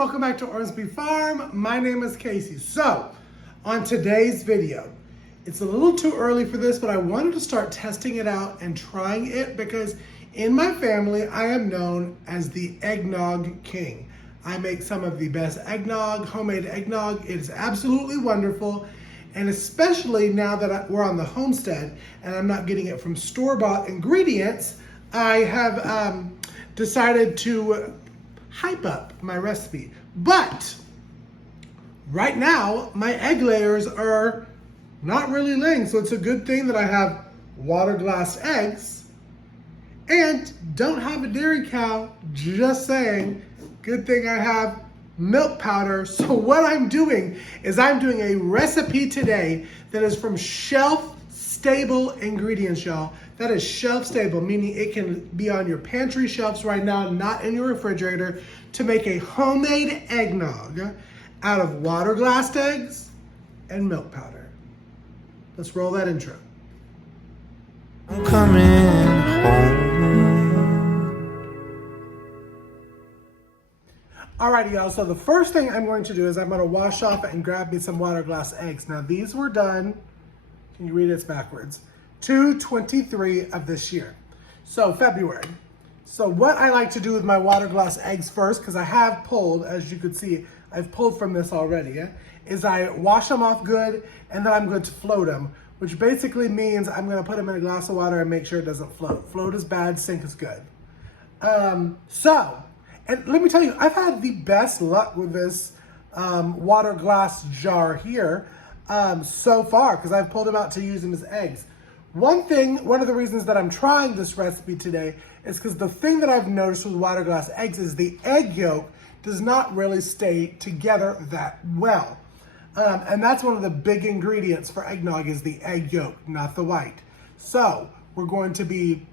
welcome back to Ormsby Farm. My name is Casey. So, on today's video, it's a little too early for this, but I wanted to start testing it out and trying it because in my family, I am known as the Eggnog King. I make some of the best eggnog, homemade eggnog. It is absolutely wonderful. And especially now that we're on the homestead and I'm not getting it from store-bought ingredients, I have decided to hype up my recipe. But right now, my egg layers are not really laying, so it's a good thing that I have water glass eggs and don't have a dairy cow, just saying. Good thing I have milk powder. So what I'm doing is I'm doing a recipe today that is from shelf-stable ingredients, y'all. That is shelf-stable, meaning it can be on your pantry shelves right now, not in your refrigerator, to make a homemade eggnog out of water glass eggs and milk powder. Let's roll that intro. I'm coming home. Alrighty, y'all, so the first thing I'm going to do is I'm gonna wash off and grab me some water glass eggs. Now these were done, can you read it? It's backwards, 2/23 of this year, so February. So what I like to do with my water glass eggs first, because I have pulled, as you could see, I've pulled from this already, is I wash them off good, and then I'm going to float them, which basically means I'm gonna put them in a glass of water and make sure it doesn't float. Float is bad, sink is good. And let me tell you, I've had the best luck with this water glass jar here so far, because I've pulled them out to use them as eggs. One of the reasons that I'm trying this recipe today is because the thing that I've noticed with water glass eggs is the egg yolk does not really stay together that well. And that's one of the big ingredients for eggnog is the egg yolk, not the white. So we're going to be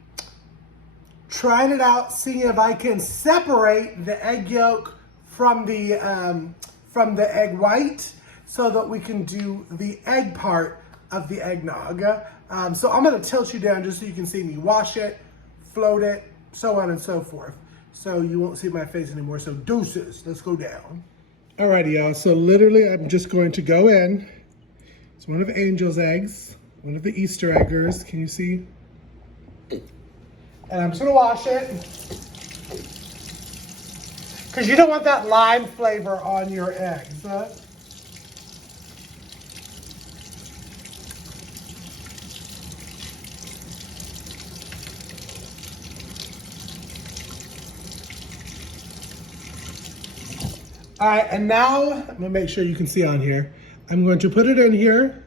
trying it out, seeing if I can separate the egg yolk from the egg white so that we can do the egg part of the eggnog. So I'm gonna tilt you down just so you can see me wash it, float it, so on and so forth. So you won't see my face anymore, so deuces, let's go down. Alrighty, y'all, so literally I'm just going to go in. It's one of Angel's eggs, one of the Easter eggers, can you see? And I'm just gonna wash it, because you don't want that lime flavor on your eggs. All right, and now I'm gonna make sure you can see on here. I'm going to put it in here,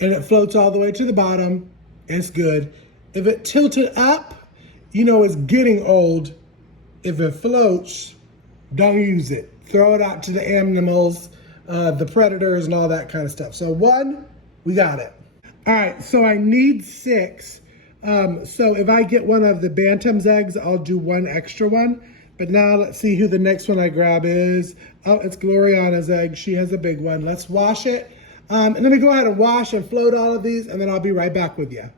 and it floats all the way to the bottom. It's good. If it tilted up, you know it's getting old. If it floats, don't use it. Throw it out to the animals, the predators and all that kind of stuff. So one, we got it. All right, so I need 6. So if I get one of the Bantam's eggs, I'll do one extra one. But now let's see who the next one I grab is. Oh, it's Gloriana's egg. She has a big one. Let's wash it. And let me go ahead and wash and float all of these, and then I'll be right back with you.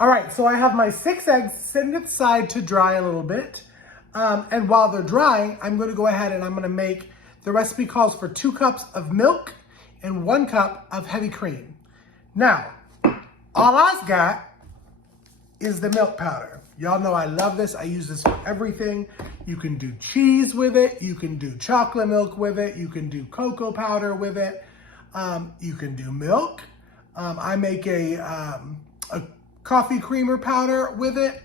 All right, so I have my 6 eggs sitting aside to dry a little bit. And while they're drying, I'm gonna go ahead and I'm gonna make, the recipe calls for 2 cups of milk and 1 cup of heavy cream. Now, all I've got is the milk powder. Y'all know I love this. I use this for everything. You can do cheese with it. You can do chocolate milk with it. You can do cocoa powder with it. You can do milk. I make a coffee creamer powder with it.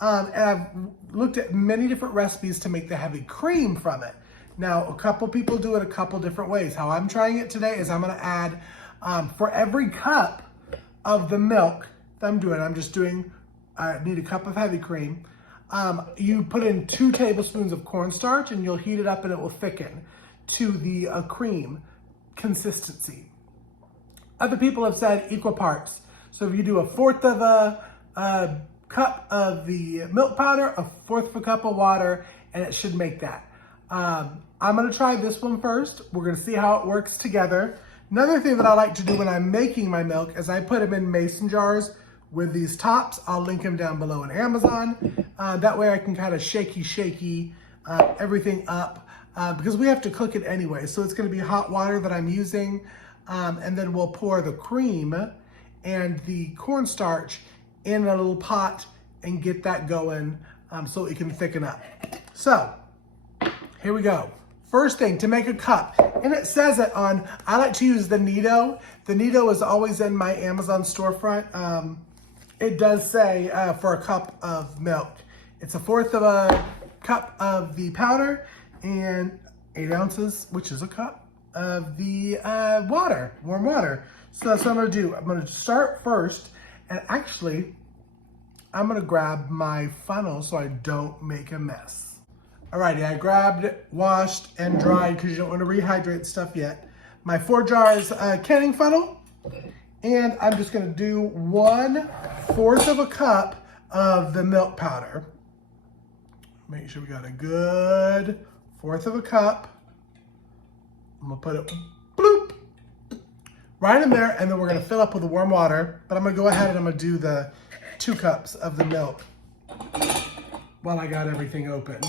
And I've looked at many different recipes to make the heavy cream from it. Now, a couple people do it a couple different ways. How I'm trying it today is I'm gonna add, for every cup of the milk that I need a cup of heavy cream. You put in 2 tablespoons of cornstarch and you'll heat it up and it will thicken to the cream consistency. Other people have said equal parts. So if you do 1/4 of a cup of the milk powder, 1/4 of a cup of water, and it should make that. I'm gonna try this one first. We're gonna see how it works together. Another thing that I like to do when I'm making my milk is I put them in mason jars with these tops. I'll link them down below on Amazon. That way I can kind of shaky everything up because we have to cook it anyway. So it's gonna be hot water that I'm using. And then we'll pour the cream and the cornstarch in a little pot and get that going so it can thicken up. So here we go. First thing, to make a cup, and it says it on, I like to use the Nido. The Nido is always in my Amazon storefront. It does say for a cup of milk. It's 1/4 of a cup of the powder and 8 ounces, which is a cup of the water, warm water. So that's what I'm gonna do. I'm gonna start first, and actually, I'm gonna grab my funnel so I don't make a mess. Alrighty, I grabbed, washed, and dried because you don't want to rehydrate stuff yet. My 4 jars canning funnel, and I'm just gonna do 1/4 of a cup of the milk powder. Make sure we got a good 1/4 of a cup. I'm gonna put it bloop right in there, and then we're gonna fill up with the warm water. But I'm gonna go ahead and I'm gonna do the 2 cups of the milk while I got everything open.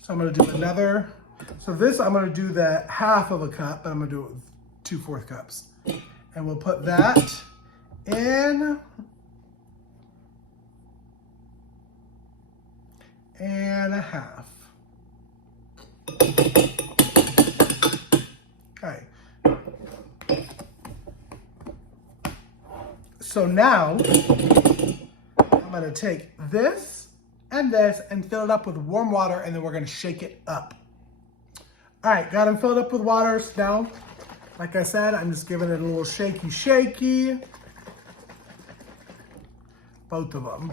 So I'm gonna do another. So this I'm gonna do the 1/2 of a cup, but I'm gonna do it with 2/4 cups, and we'll put that in. And a 1/2. Okay. So now I'm gonna take this and fill it up with warm water, and then we're gonna shake it up. All right, got them filled up with water. So now, like I said, I'm just giving it a little shaky. Both of them.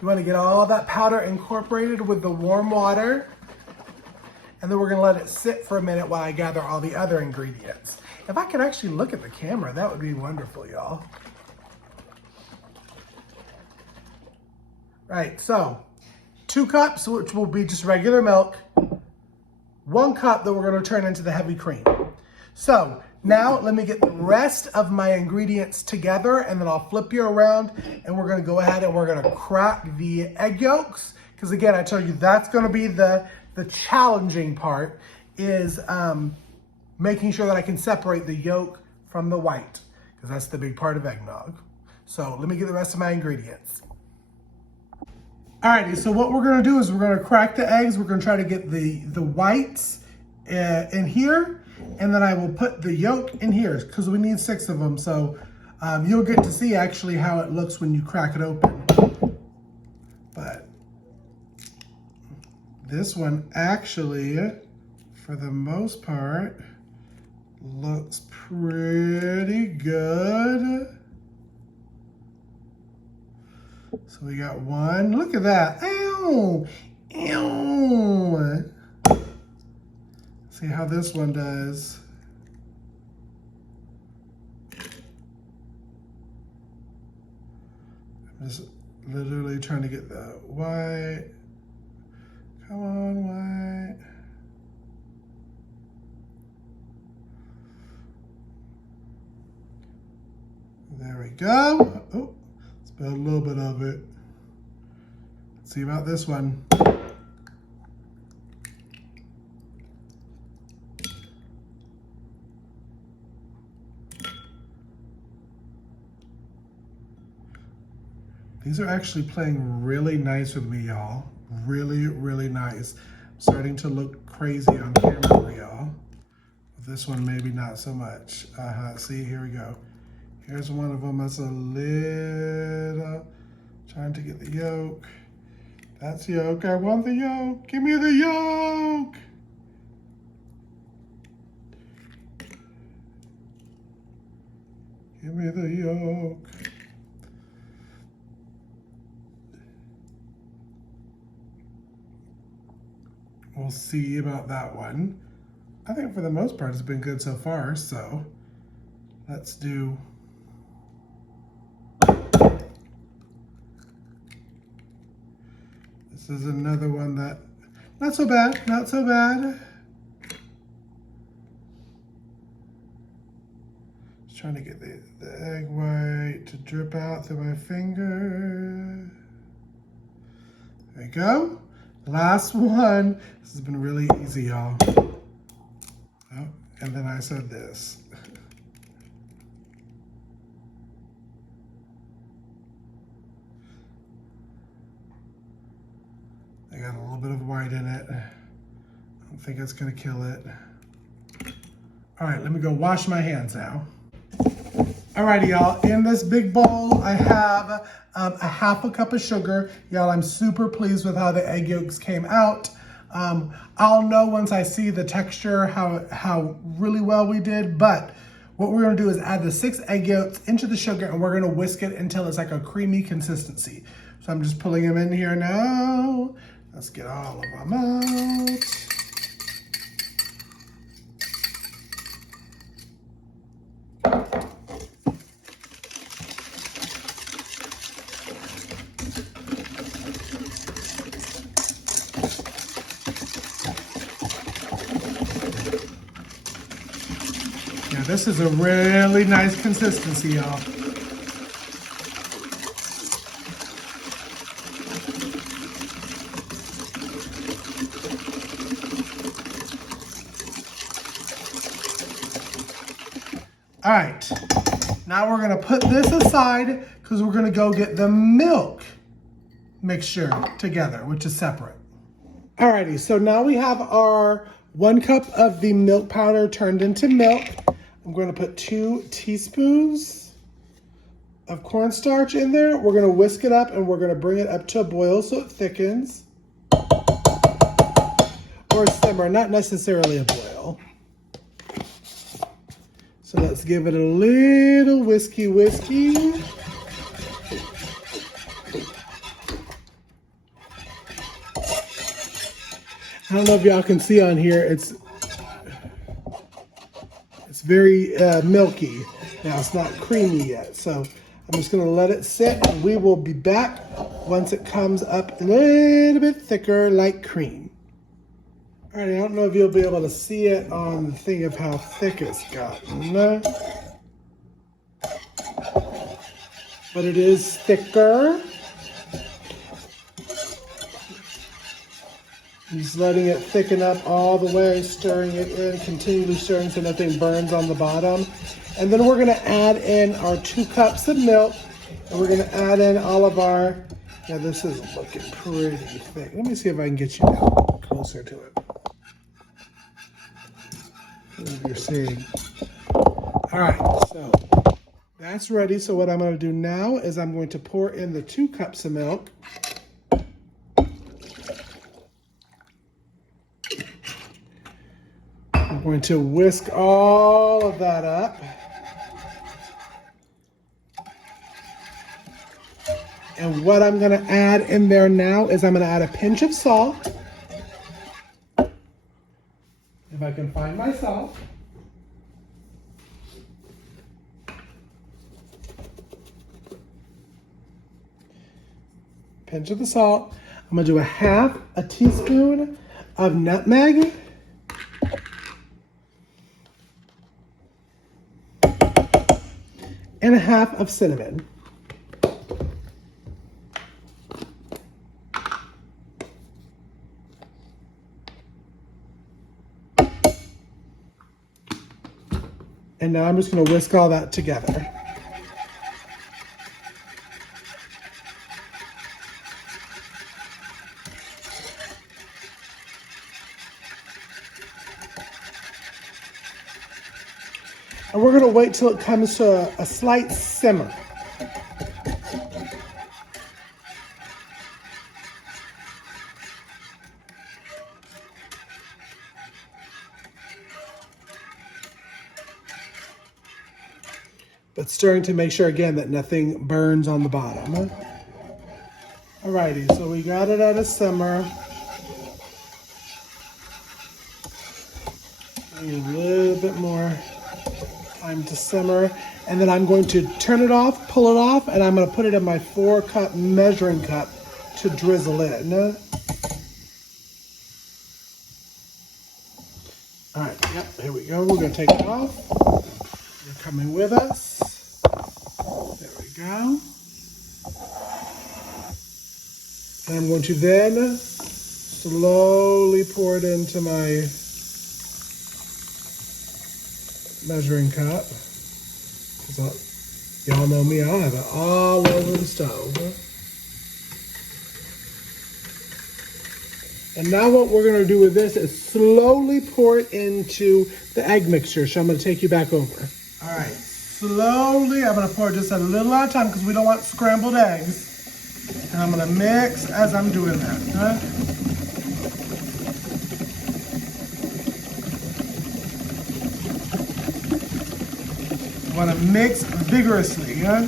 You want to get all that powder incorporated with the warm water, and then we're going to let it sit for a minute while I gather all the other ingredients. If I could actually look at the camera, that would be wonderful, y'all. Right, so 2 cups, which will be just regular milk, 1 cup that we're going to turn into the heavy cream. So now let me get the rest of my ingredients together, and then I'll flip you around, and we're gonna go ahead and we're gonna crack the egg yolks. Because again, I told you that's gonna be the challenging part, is making sure that I can separate the yolk from the white, because that's the big part of eggnog. So let me get the rest of my ingredients. Alrighty, so what we're gonna do is we're gonna crack the eggs. We're gonna try to get the whites in here, and then I will put the yolk in here because we need 6 of them. So you'll get to see actually how it looks when you crack it open. But this one actually, for the most part, looks pretty good. So we got 1. Look at that. Ow! Ow! See how this one does. I'm just literally trying to get the white. Come on, white. There we go. Oh, spilled a little bit of it. Let's see about this one. These are actually playing really nice with me, y'all. Really, really nice. I'm starting to look crazy on camera for y'all. This one, maybe not so much. See, here we go. Here's one of them that's a little, trying to get the yolk. That's yolk, I want the yolk. Give me the yolk. Give me the yolk. We'll see about that one. I think for the most part it's been good so far, so let's do. This is another one that, not so bad, not so bad. Just trying to get the egg white to drip out through my finger. There we go. Last one. This has been really easy, y'all. Oh, and then I said this. I got a little bit of white in it. I don't think it's gonna kill it. All right, let me go wash my hands now. Alrighty, y'all, in this big bowl, I have a half a cup of sugar. Y'all, I'm super pleased with how the egg yolks came out. I'll know once I see the texture how really well we did, but what we're gonna do is add the 6 egg yolks into the sugar and we're gonna whisk it until it's like a creamy consistency. So I'm just pulling them in here now. Let's get all of them out. Yeah, this is a really nice consistency, y'all. All right, now we're gonna put this aside because we're gonna go get the milk mixture together, which is separate. Alrighty, so now we have our 1 cup of the milk powder turned into milk. I'm going to put 2 teaspoons of cornstarch in there. We're going to whisk it up and we're going to bring it up to a boil so it thickens. Or a simmer, not necessarily a boil. So let's give it a little whiskey. I don't know if y'all can see on here, it's very milky. Now it's not creamy yet, so I'm just gonna let it sit and we will be back once it comes up a little bit thicker like cream. All right, I don't know if you'll be able to see it on the thing of how thick it's gotten, but it is thicker. I'm just letting it thicken up all the way, stirring it in, continually stirring so nothing burns on the bottom. And then we're gonna add in our 2 cups of milk, and we're gonna add in all of our, yeah, this is looking pretty thick. Let me see if I can get you down closer to it. What you're seeing. All right, so that's ready. So what I'm gonna do now is I'm going to pour in the 2 cups of milk. I'm going to whisk all of that up. And what I'm gonna add in there now is I'm gonna add a pinch of salt. If I can find my salt. Pinch of the salt. I'm gonna do a half a teaspoon of nutmeg. And a half of cinnamon. And now I'm just going to whisk all that together. And we're going to wait till it comes to a slight simmer. But stirring to make sure again that nothing burns on the bottom. Alrighty, so we got it at a simmer. I need a little bit more time to simmer. And then I'm going to turn it off, pull it off, and I'm going to put it in my 4-cup measuring cup to drizzle in. All right, yep, here we go. We're going to take it off. You're coming with us. There we go. And I'm going to then slowly pour it into my measuring cup. Y'all know me, I'll have it all over the stove. And now what we're gonna do with this is slowly pour it into the egg mixture. So I'm gonna take you back over. All right, slowly, I'm gonna pour just a little at a time because we don't want scrambled eggs. And I'm gonna mix as I'm doing that, huh? I wanna mix vigorously, huh?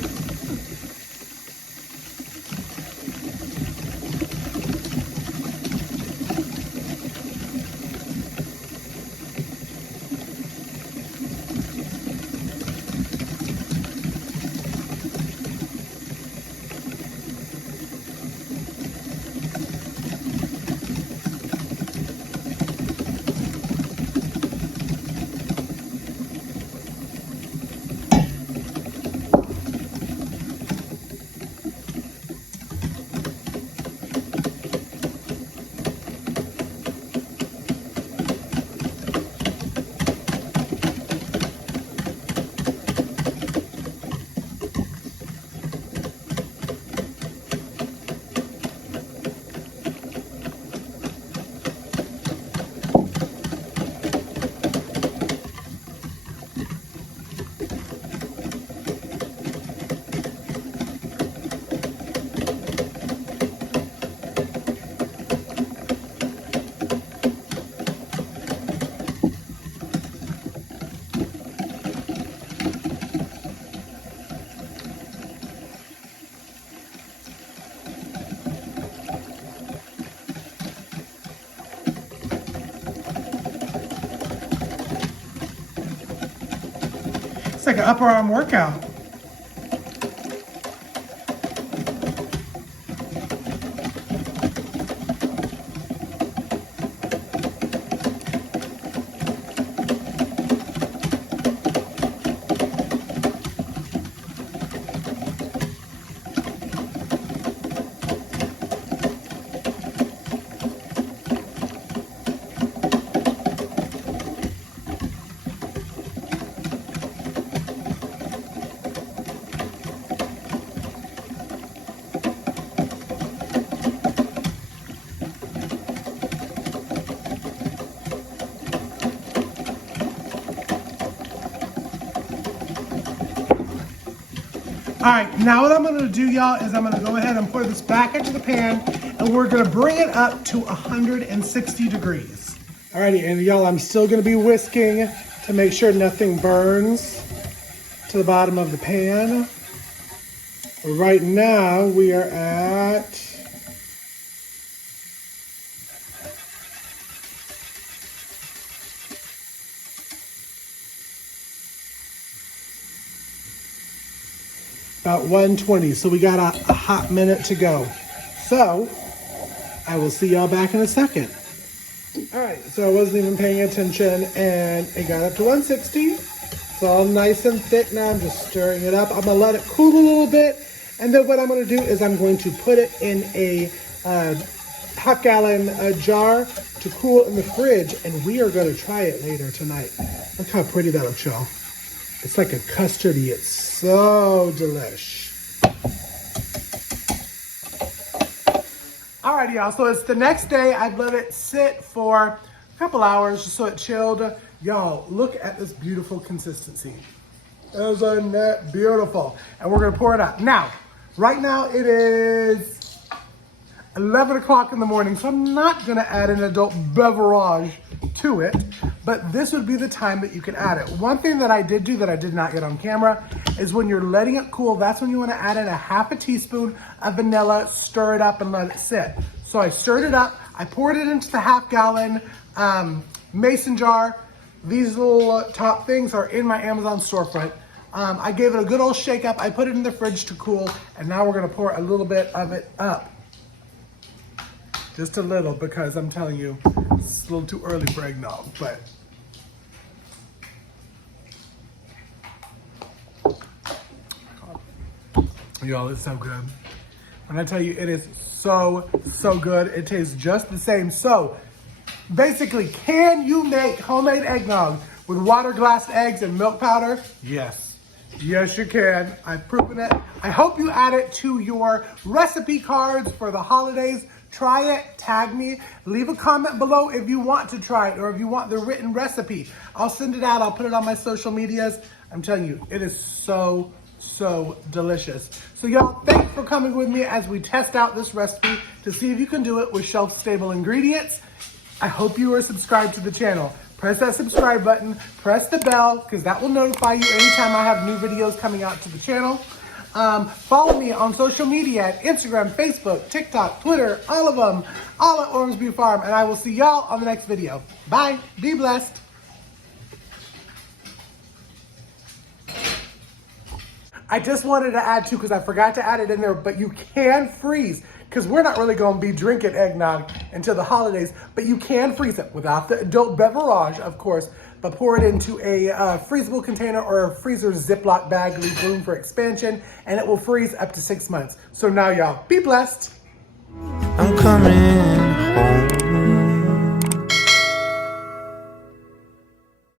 It's like an upper arm workout. All right, now what I'm gonna do, y'all, is I'm gonna go ahead and pour this back into the pan and we're gonna bring it up to 160 degrees. Alrighty, and y'all, I'm still gonna be whisking to make sure nothing burns to the bottom of the pan. Right now, we are at about 120, so we got a hot minute to go. So, I will see y'all back in a second. All right, so I wasn't even paying attention and it got up to 160. It's all nice and thick now. I'm just stirring it up. I'm gonna let it cool a little bit. And then what I'm gonna do is I'm going to put it in a half gallon jar to cool in the fridge. And we are gonna try it later tonight. Look how pretty that looks, y'all. It's like a custardy. It's so delish. Alrighty, y'all, so it's the next day. I've let it sit for a couple hours just so it chilled. Y'all, look at this beautiful consistency. Isn't that beautiful? And we're gonna pour it out. Now, right now it is 11 o'clock in the morning, so I'm not gonna add an adult beverage to it, but this would be the time that you can add it. One thing that I did do that I did not get on camera is when you're letting it cool, that's when you wanna add in a half a teaspoon of vanilla, stir it up and let it sit. So I stirred it up, I poured it into the half gallon mason jar. These little top things are in my Amazon storefront. I gave it a good old shake up, I put it in the fridge to cool, and now we're gonna pour a little bit of it up. Just a little, because I'm telling you, it's a little too early for eggnog, but. Y'all, it's so good. When I tell you, it is so, so good. It tastes just the same. So basically, can you make homemade eggnog with water, glassed eggs, and milk powder? Yes. Yes, you can. I've proven it. I hope you add it to your recipe cards for the holidays. Try it, tag me, leave a comment below if you want to try it or if you want the written recipe. I'll send it out. I'll put it on my social medias. I'm telling you, it is so, so delicious. So y'all, thanks for coming with me as we test out this recipe to see if you can do it with shelf-stable ingredients. I hope you are subscribed to the channel. Press that subscribe button, press the bell, because that will notify you anytime I have new videos coming out to the channel. Follow me on social media at Instagram, Facebook, TikTok, Twitter, all of them, all at Ormsby Farm, and I will see y'all on the next video. Bye, be blessed. I just wanted to add too, because I forgot to add it in there, but you can freeze, because we're not really going to be drinking eggnog until the holidays, but you can freeze it without the adult beverage, of course, but pour it into a freezable container or a freezer Ziploc bag, leave room for expansion, and it will freeze up to 6 months. So now y'all, be blessed. I'm coming